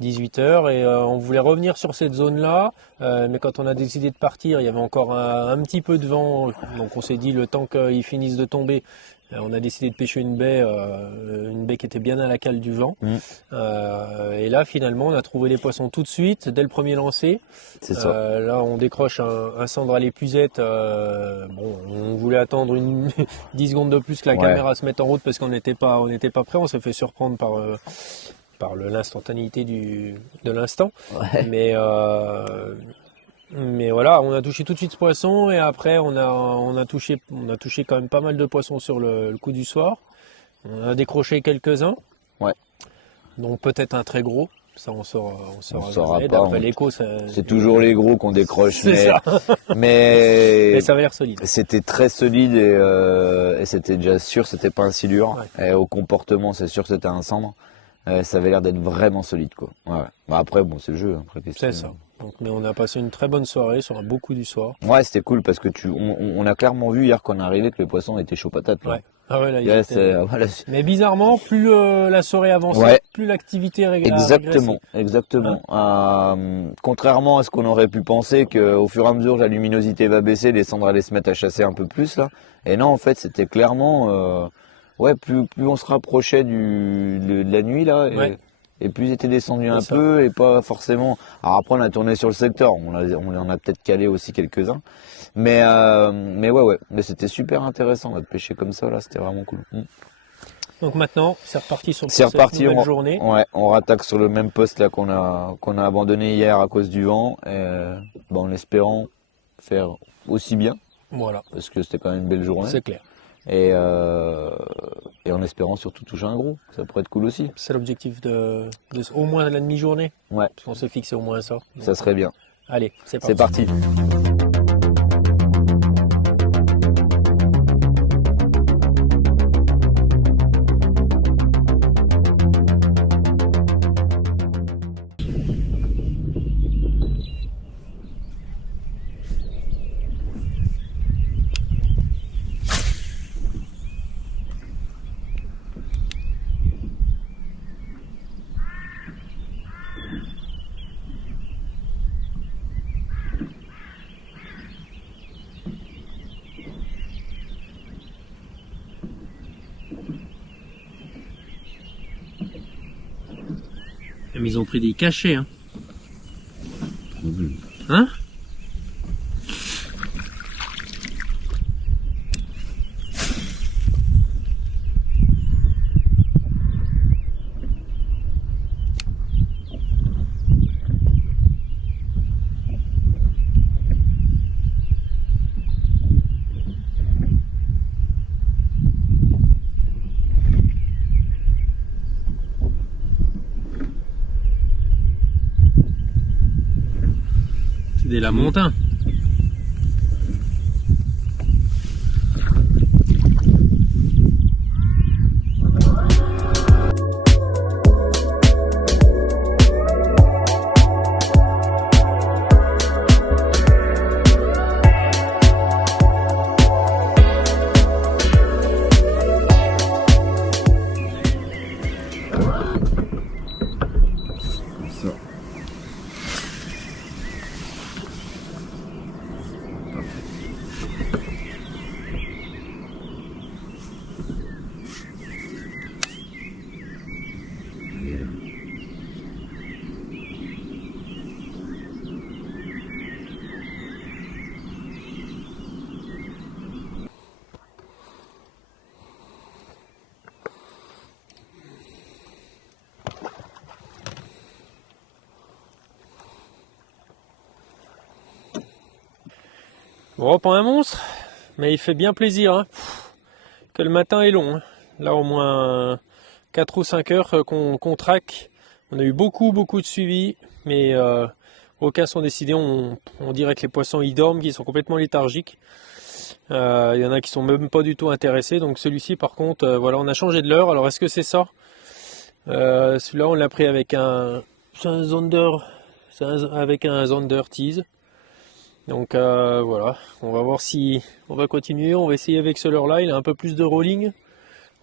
18h et on voulait revenir sur cette zone-là, mais quand on a décidé de partir, il y avait encore un petit peu de vent, donc on s'est dit le temps qu'ils finissent de tomber, on a décidé de pêcher une baie qui était bien à la cale du vent. Et là finalement on a trouvé les poissons tout de suite, dès le premier lancer. C'est ça. Là on décroche un cendre à l'épuisette, on voulait attendre 10 secondes de plus que la caméra se mette en route parce qu'on n'était pas prêt, on s'est fait surprendre par l'instantanéité de l'instant. Ouais. Mais voilà, on a touché tout de suite ce poisson et après on a touché quand même pas mal de poissons sur le coup du soir. On a décroché quelques-uns. Ouais. Donc peut-être un très gros. Ça, on saura saura jamais. pas, D'après l'écho, c'est toujours les gros qu'on décroche, c'est ça. mais Mais ça avait l'air solide. c'était très solide et c'était déjà sûr, c'était pas un silure. Ouais. Et au comportement, c'est sûr que c'était un cendre. Ça avait l'air d'être vraiment solide, quoi. Ouais. Bah après, bon, c'est le jeu. Après, qu'est-ce C'est que- ça. Donc, mais on a passé une très bonne soirée sur un beau coup du soir. Ouais, c'était cool parce que on a clairement vu hier qu'on arrivait que les poissons étaient chauds patates. Là. Ouais. Ah ouais, là, ils Là, étaient- voilà, Mais bizarrement, plus la soirée avançait, Ouais. plus l'activité exactement, régressait. exactement. Contrairement à ce qu'on aurait pu penser qu'au fur et à mesure la luminosité va baisser, les cendres allaient se mettre à chasser un peu plus là. Et non, en fait, c'était clairement, ouais, plus on se rapprochait de la nuit là. Ouais. Et plus ils étaient descendus C'est un ça. peu et pas forcément. Alors après, on a tourné sur le secteur, on en a peut-être calé aussi quelques-uns. Mais ouais, mais c'était super intéressant de pêcher comme ça là, c'était vraiment cool. Donc maintenant, c'est reparti sur C'est cette reparti, nouvelle journée. ouais, on rattaque sur le même poste là qu'on a abandonné hier à cause du vent, en espérant faire aussi bien Voilà, parce que c'était quand même une belle journée c'est clair. et en espérant surtout toucher un gros, ça pourrait être cool aussi. C'est l'objectif au moins la demi-journée. Ouais, Parce qu'on s'est fixé au moins ça. Donc, ça serait bien. allez, c'est parti. C'est parti. Mais ils ont pris des cachets, hein. Hein? C'est des lamontins. Bon, pas un monstre, mais il fait bien plaisir, hein. Que le matin est long, hein. Là, au moins 4 ou 5 heures qu'on traque. On a eu beaucoup de suivi, mais aucun sont décidés. On dirait que les poissons y dorment, qu'ils sont complètement léthargiques. Il y en a qui sont même pas du tout intéressés. Donc celui-ci, par contre, voilà, on a changé de leurre. Alors, est-ce que c'est ça? Celui-là, on l'a pris avec un Zander, avec un Zander tease. Donc voilà, on va voir si on va continuer, on va essayer avec ce leurre là, il a un peu plus de rolling.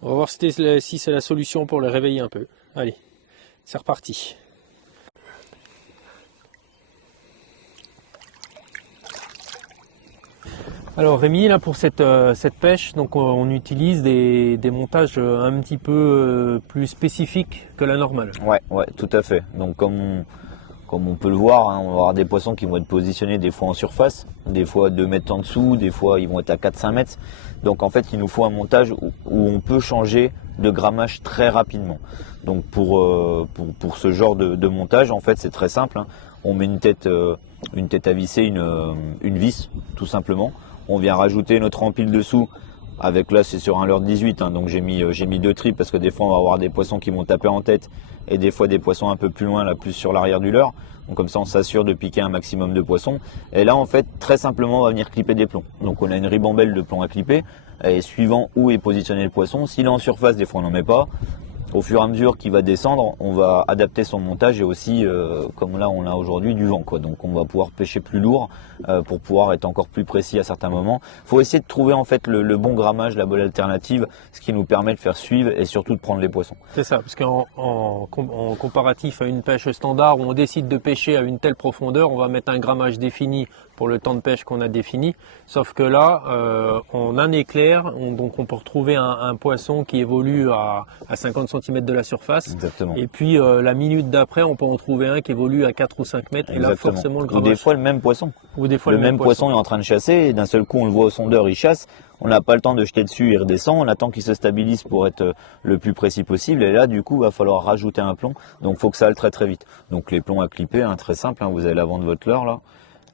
On va voir si c'est la solution pour le réveiller un peu. Allez, c'est reparti. Alors Rémi, là pour cette pêche, donc on utilise des montages un petit peu plus spécifiques que la normale. Ouais, tout à fait. Donc comme on peut le voir, hein, on va avoir des poissons qui vont être positionnés des fois en surface, des fois 2 mètres en dessous, des fois ils vont être à 4-5 mètres. Donc en fait, il nous faut un montage où on peut changer de grammage très rapidement. Donc pour ce genre de montage, en fait, c'est très simple, hein. On met une tête à visser, une vis, tout simplement. On vient rajouter notre empile dessous. Avec là, c'est sur un leurre 18, hein, donc j'ai mis 2 tripes parce que des fois on va avoir des poissons qui vont taper en tête et des fois des poissons un peu plus loin, là plus sur l'arrière du leurre. Donc comme ça on s'assure de piquer un maximum de poissons. Et là en fait très simplement on va venir clipper des plombs. Donc on a une ribambelle de plombs à clipper et suivant où est positionné le poisson, s'il est en surface des fois on n'en met pas. Au fur et à mesure qu'il va descendre, on va adapter son montage et aussi, comme là on a aujourd'hui, du vent, quoi. Donc on va pouvoir pêcher plus lourd pour pouvoir être encore plus précis à certains moments. Il faut essayer de trouver en fait le bon grammage, la bonne alternative, ce qui nous permet de faire suivre et surtout de prendre les poissons. C'est ça, parce en comparatif à une pêche standard où on décide de pêcher à une telle profondeur, on va mettre un grammage défini pour le temps de pêche qu'on a défini. Sauf que là, en un éclair, donc on peut retrouver un poisson qui évolue à 50 cm de la surface. Exactement. Et puis la minute d'après, on peut en trouver un qui évolue à 4 ou 5 mètres. Exactement. Et là, forcément, le Ou grammage. des fois le même poisson. Ou des fois Le même poisson est en train de chasser et d'un seul coup on le voit au sondeur, il chasse. On n'a pas le temps de jeter dessus, il redescend. On attend qu'il se stabilise pour être le plus précis possible. Et là, du coup, il va falloir rajouter un plomb. Donc, il faut que ça aille très très vite. Donc, les plombs à clipper, hein, très simple. Hein, vous avez l'avant de votre leurre là.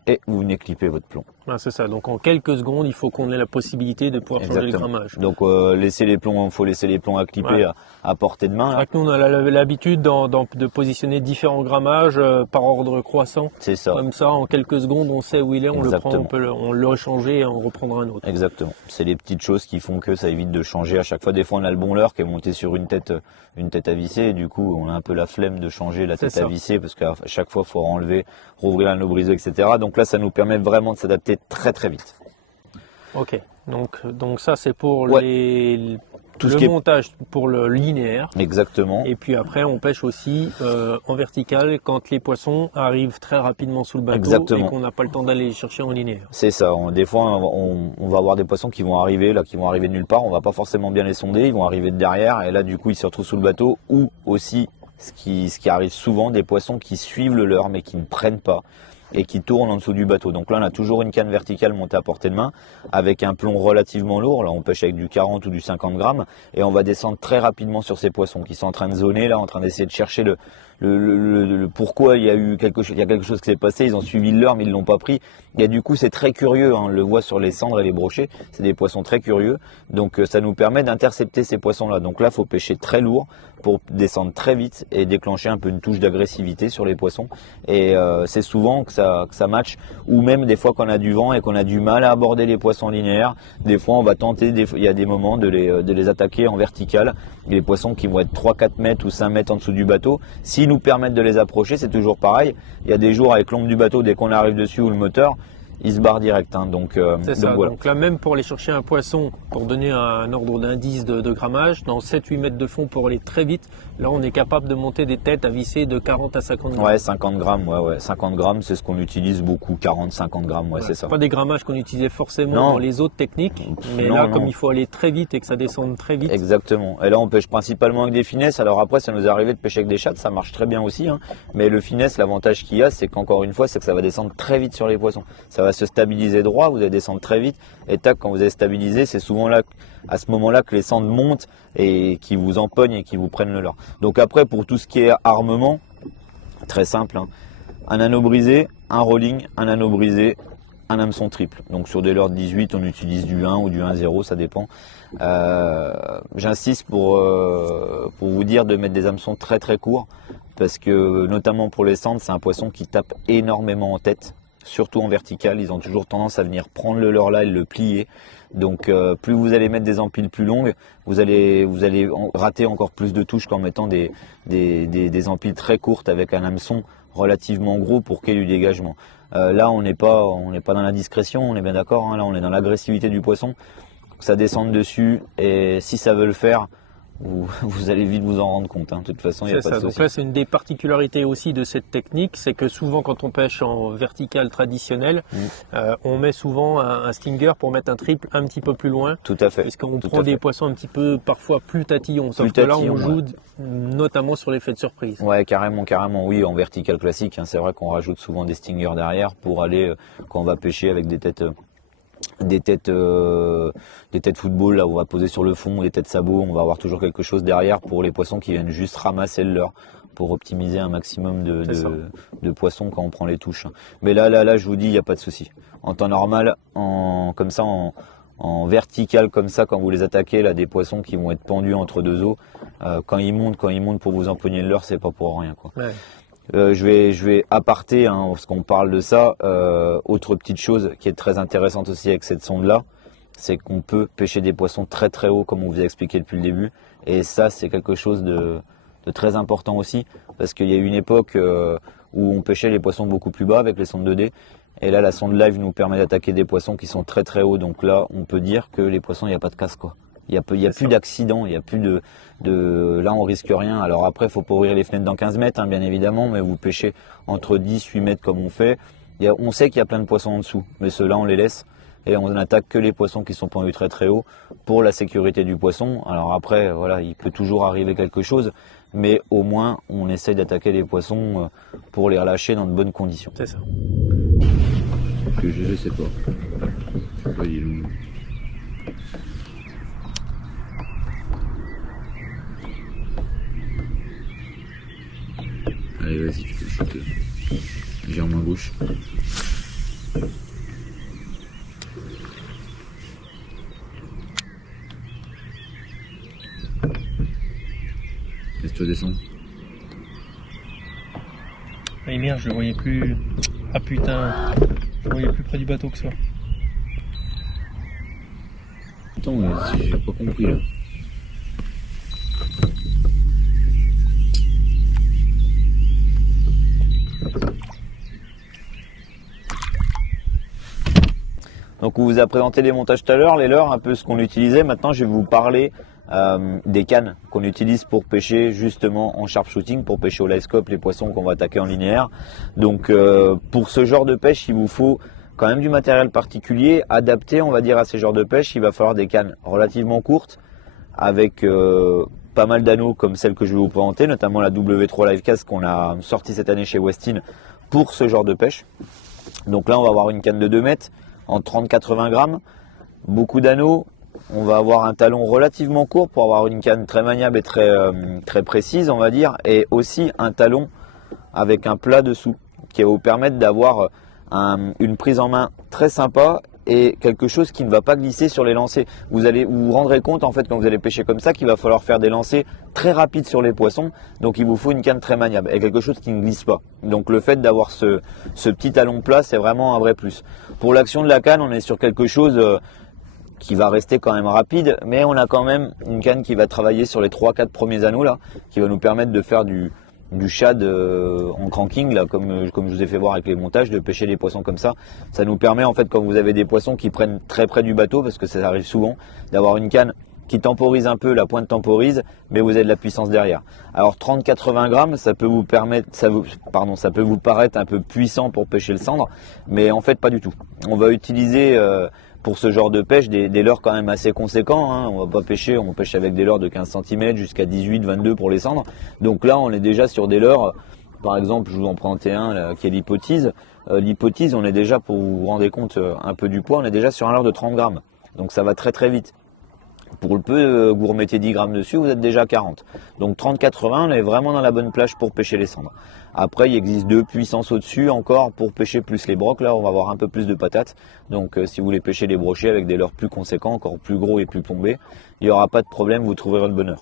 Et vous venez clipper votre plomb. Ah, c'est ça. Donc en quelques secondes, il faut qu'on ait la possibilité de pouvoir changer le grammage. Donc laisser les plombs, faut laisser les plombs à clipper Ouais. à portée de main. C'est Là. vrai que nous, on a l'habitude de positionner différents grammages par ordre croissant. C'est ça. Comme ça, en quelques secondes, on sait où il est, on le prend, Exactement. on le rechanger et on reprendra un autre. Exactement. C'est les petites choses qui font que ça évite de changer à chaque fois. Des fois, on a le bon leurre qui est monté sur une tête à visser. Et du coup, on a un peu la flemme de changer la tête à visser parce qu'à chaque fois, il faut enlever, rouvrir l'anneau brisé, etc. Donc là, ça nous permet vraiment de s'adapter très très vite. Ok. Donc ça, c'est pour Tout le ce qui est- montage pour le linéaire. Exactement. Et puis après, on pêche aussi en vertical quand les poissons arrivent très rapidement sous le bateau Exactement. et qu'on n'a pas le temps d'aller les chercher en linéaire. C'est ça. Des fois, on va avoir des poissons qui vont arriver, là, qui vont arriver de nulle part. On va pas forcément bien les sonder. Ils vont arriver de derrière. Et là, du coup, ils se retrouvent sous le bateau. Ou aussi, ce qui arrive souvent, des poissons qui suivent le leurre, mais qui ne prennent pas et qui tournent en dessous du bateau. Donc là, on a toujours une canne verticale montée à portée de main avec un plomb relativement lourd. Là, on pêche avec du 40 ou du 50 grammes et on va descendre très rapidement sur ces poissons qui sont en train de zoner, là, en train d'essayer de chercher le pourquoi il y a quelque chose qui s'est passé. Ils ont suivi le leurre, mais ils l'ont pas pris. Et du coup, c'est très curieux. Hein, on le voit sur les cendres et les brochets. C'est des poissons très curieux. Donc, ça nous permet d'intercepter ces poissons-là. Donc là, faut pêcher très lourd pour descendre très vite et déclencher un peu une touche d'agressivité sur les poissons. Et c'est souvent que ça match, ou même des fois qu'on a du vent et qu'on a du mal à aborder les poissons linéaires. Des fois, on va tenter, il y a des moments de les attaquer en vertical. Les poissons qui vont être 3-4 mètres ou 5 mètres en dessous du bateau. S'ils nous permettent de les approcher, c'est toujours pareil. Il y a des jours avec l'ombre du bateau, dès qu'on arrive dessus ou le moteur, il se barre direct. Hein, donc ça. voilà. Donc là, même pour aller chercher un poisson, pour donner un ordre d'indice de grammage, dans 7-8 mètres de fond pour aller très vite, là on est capable de monter des têtes à visser de 40 à 50 grammes. Ouais, 50 grammes, ouais. 50 grammes, c'est ce qu'on utilise beaucoup. 40, 50 grammes, ouais, c'est ça. Pas des grammages qu'on utilisait forcément Non. dans les autres techniques, mais Non, là, non. comme il faut aller très vite et que ça descende très vite, Exactement. Et là, on pêche principalement avec des finesses. Alors après, ça nous est arrivé de pêcher avec des chattes, ça marche très bien aussi. Hein. Mais le finesse, l'avantage qu'il y a, c'est qu'encore une fois, c'est que ça va descendre très vite sur les poissons. Ça va se stabiliser droit, vous allez descendre très vite. Et tac, quand vous avez stabilisé, c'est souvent là, à ce moment-là, que les cendres montent et qui vous empoignent et qui vous prennent le leurre. Donc après, pour tout ce qui est armement, très simple. Hein. Un anneau brisé, un rolling, un anneau brisé, un hameçon triple. Donc sur des leurres de 18, on utilise du 1 ou du 1-0, ça dépend. J'insiste pour vous dire de mettre des hameçons très très courts parce que notamment pour les cendres, c'est un poisson qui tape énormément en tête, surtout en vertical. Ils ont toujours tendance à venir prendre le leurre là et le plier. Donc plus vous allez mettre des empiles plus longues, vous allez rater encore plus de touches qu'en mettant des empiles très courtes avec un hameçon relativement gros pour qu'il y ait du dégagement. Là, on n'est pas dans la discrétion, on est bien d'accord. Hein, là, on est dans l'agressivité du poisson. Ça descende dessus et si ça veut le faire, vous allez vite vous en rendre compte. Hein. De toute façon, il n'y a c'est pas ça. de Donc souci. là, c'est une des particularités aussi de cette technique, c'est que souvent quand on pêche en vertical traditionnel, on met souvent un stinger pour mettre un triple un petit peu plus loin. Tout à fait. Puisqu'on Tout prend à des fait. poissons un petit peu parfois plus tatillons. Sauf Plus que là, on tatillons, joue notamment sur l'effet de surprise. Ouais, carrément, oui, en vertical classique. Hein, c'est vrai qu'on rajoute souvent des stingers derrière pour aller quand on va pêcher avec des têtes football là où on va poser sur le fond, des têtes sabots, on va avoir toujours quelque chose derrière pour les poissons qui viennent juste ramasser le leurre pour optimiser un maximum de poissons quand on prend les touches. Mais là, je vous dis, il n'y a pas de souci. En temps normal, comme ça, en vertical comme ça quand vous les attaquez, là, des poissons qui vont être pendus entre deux eaux. Quand ils montent pour vous empoigner le leurre, c'est pas pour rien, quoi. Ouais. Je vais aparter, hein, parce qu'on parle de ça. Autre petite chose qui est très intéressante aussi avec cette sonde là, c'est qu'on peut pêcher des poissons très très hauts comme on vous a expliqué depuis le début. Et ça, c'est quelque chose de très important aussi, parce qu'il y a eu une époque où on pêchait les poissons beaucoup plus bas avec les sondes 2D. Et là, la sonde live nous permet d'attaquer des poissons qui sont très très hauts. Donc là, on peut dire que les poissons, il n'y a pas de casse, quoi. Il n'y a plus d'accident, il n'y a plus là on risque rien. Alors après, il faut pas ouvrir les fenêtres dans 15 mètres, hein, bien évidemment, mais vous pêchez entre 10, 8 mètres comme on fait. On sait qu'il y a plein de poissons en dessous, mais ceux-là on les laisse et on n'attaque que les poissons qui sont pendus très très haut pour la sécurité du poisson. Alors après, voilà, il peut toujours arriver quelque chose, mais au moins on essaye d'attaquer les poissons pour les relâcher dans de bonnes conditions. C'est ça. Que je sais pas. Je sais pas, il est où. Allez, vas-y, tu peux shooter. J'ai en main gauche. Laisse-toi descendre. Ah merde, je le voyais plus. Ah putain, je le voyais plus près du bateau que ça. Attends, j'ai pas compris là. Donc on vous a présenté les montages tout à l'heure, les leurres, un peu ce qu'on utilisait. Maintenant je vais vous parler des cannes qu'on utilise pour pêcher justement en sharpshooting, pour pêcher au live scope les poissons qu'on va attaquer en linéaire. Donc pour ce genre de pêche, il vous faut quand même du matériel particulier, adapté on va dire à ces genres de pêche. Il va falloir des cannes relativement courtes, avec pas mal d'anneaux comme celle que je vais vous présenter, notamment la W3 Livecast qu'on a sortie cette année chez Westin pour ce genre de pêche. Donc là on va avoir une canne de 2 mètres en 30-80 grammes, beaucoup d'anneaux. On va avoir un talon relativement court pour avoir une canne très maniable et très précise on va dire, et aussi un talon avec un plat dessous qui va vous permettre d'avoir une prise en main très sympa et quelque chose qui ne va pas glisser sur les lancers. Vous vous rendrez compte en fait quand vous allez pêcher comme ça qu'il va falloir faire des lancers très rapides sur les poissons, donc il vous faut une canne très maniable et quelque chose qui ne glisse pas. Donc le fait d'avoir ce petit talon plat, c'est vraiment un vrai plus. Pour l'action de la canne, on est sur quelque chose qui va rester quand même rapide, mais on a quand même une canne qui va travailler sur les 3-4 premiers anneaux là, qui va nous permettre de faire du shad en cranking là, comme je vous ai fait voir avec les montages, de pêcher des poissons comme ça. Ça nous permet en fait, quand vous avez des poissons qui prennent très près du bateau, parce que ça arrive souvent, d'avoir une canne qui temporise un peu, la pointe temporise, mais vous avez de la puissance derrière. Alors 30-80 grammes, ça peut vous paraître un peu puissant pour pêcher le sandre, mais en fait pas du tout. On va utiliser pour ce genre de pêche des leurres quand même assez conséquents, hein. On pêche avec des leurres de 15 cm jusqu'à 18-22 pour les cendres. Donc là on est déjà sur des leurres, par exemple je vous en présentais un là, qui est l'hypothèse. L'hypothèse, on est déjà, pour vous rendre compte un peu du poids, on est déjà sur un leurre de 30 grammes. Donc ça va très très vite. Pour le peu vous remettez 10 grammes dessus, vous êtes déjà à 40. Donc 30-80, on est vraiment dans la bonne plage pour pêcher les cendres. Après, il existe 2 puissances au-dessus encore pour pêcher plus les brocs. Là, on va avoir un peu plus de patates. Donc si vous voulez pêcher les brochets avec des leurres plus conséquents, encore plus gros et plus plombés, il n'y aura pas de problème, vous trouverez le bonheur.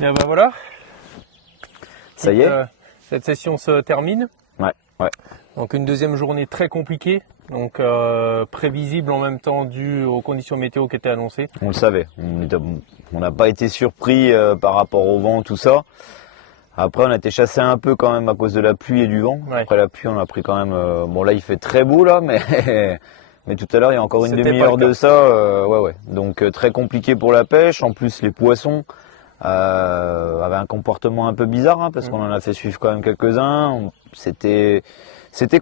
Et ben voilà. Ça y est. Cette session se termine. Ouais. Donc une deuxième journée très compliquée, donc prévisible en même temps dû aux conditions météo qui étaient annoncées. On le savait. On n'a pas été surpris par rapport au vent, tout ça. Après, on a été chassé un peu quand même à cause de la pluie et du vent. Ouais. Après la pluie, on a pris quand même. Bon, là, il fait très beau là, mais mais tout à l'heure, il y a encore une C'était pas demi-heure le cas. de ça. Ouais. Donc très compliqué pour la pêche. En plus, les poissons avaient un comportement un peu bizarre, hein, parce qu'on en a fait suivre quand même quelques-uns. C'était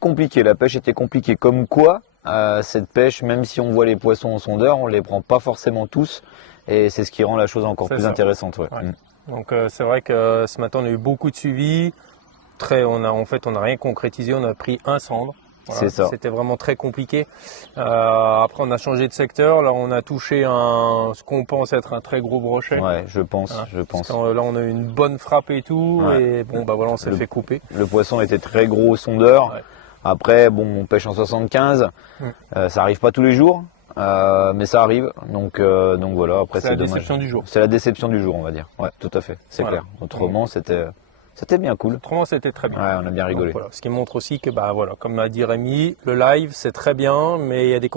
compliqué. La pêche était compliquée. Comme quoi, cette pêche, même si on voit les poissons en sondeur, on les prend pas forcément tous. Et c'est ce qui rend la chose encore C'est plus ça. intéressante. Ouais. Ouais. Donc c'est vrai que ce matin on a eu beaucoup de suivi. On n'a rien concrétisé, on a pris un cendre. Voilà, C'est ça. c'était vraiment très compliqué. Après on a changé de secteur, là on a touché ce qu'on pense être un très gros brochet. Ouais, je pense. Hein, Je pense. parce que, là on a eu une bonne frappe et tout, Ouais. et bon bah voilà on s'est fait couper. Le poisson était très gros au sondeur. Ouais. Après, bon, on pêche en 75. Ça arrive pas tous les jours, mais ça arrive. Donc voilà. Après, C'est la dommage. déception du jour. C'est la déception du jour, on va dire. Ouais, tout à fait. C'est Voilà. clair. Autrement, c'était bien cool. Autrement c'était très bien. Ouais, on a bien rigolé. Donc, voilà. Ce qui montre aussi que bah voilà, comme a dit Rémi, le live c'est très bien, mais il y a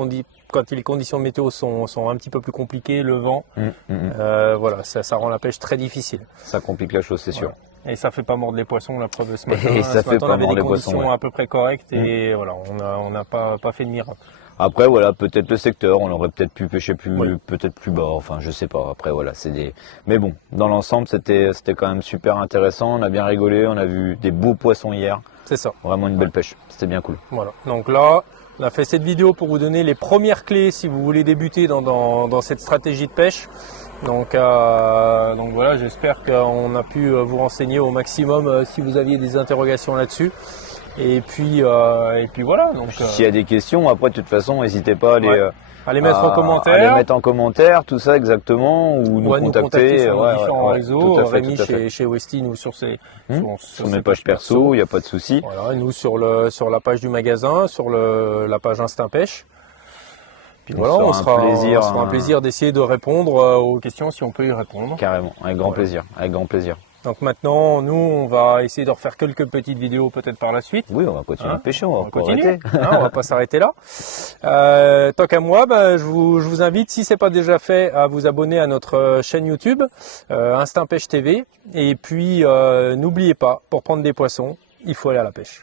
quand les conditions météo sont un petit peu plus compliquées, le vent, voilà, ça rend la pêche très difficile. Ça complique la chose, c'est sûr. Voilà. Et ça fait pas mordre les poissons, la preuve de ce matin. Et ça Ce fait matin, pas on avait mordre des les poissons, conditions ouais. à peu près correctes et voilà, on n'a pas fait de miracle. Après, voilà, peut-être le secteur, on aurait peut-être pu pêcher Oui. peut-être plus bas. Enfin, je sais pas. Après, voilà, Mais bon, dans l'ensemble, c'était quand même super intéressant. On a bien rigolé. On a vu des beaux poissons hier. C'est ça. Vraiment une belle pêche. C'était bien cool. Voilà. Donc là, on a fait cette vidéo pour vous donner les premières clés si vous voulez débuter dans cette stratégie de pêche. Donc voilà, j'espère qu'on a pu vous renseigner au maximum si vous aviez des interrogations là-dessus. Et puis voilà. Donc S'il y a des questions, après, de toute façon, n'hésitez pas à les mettre en commentaire. À les mettre en commentaire, tout ça exactement, ou nous à nous contacter sur nos différents réseaux. tout à fait, Rémi tout à fait. chez Westy, nous sur Sur ses mes pages perso, il n'y a pas de souci. Voilà, et nous sur la page du magasin, sur la page Instinct Pêche. Puis voilà, on sera un plaisir d'essayer de répondre aux questions si on peut y répondre. Carrément, avec grand plaisir, avec grand plaisir. Donc maintenant, nous, on va essayer de refaire quelques petites vidéos peut-être par la suite. Oui, on va continuer de pêcher, on va pas continuer. arrêter. On va pas s'arrêter là. Tant qu'à moi, je vous invite, si c'est pas déjà fait, à vous abonner à notre chaîne YouTube, Instinct Pêche TV. Et puis, n'oubliez pas, pour prendre des poissons, il faut aller à la pêche.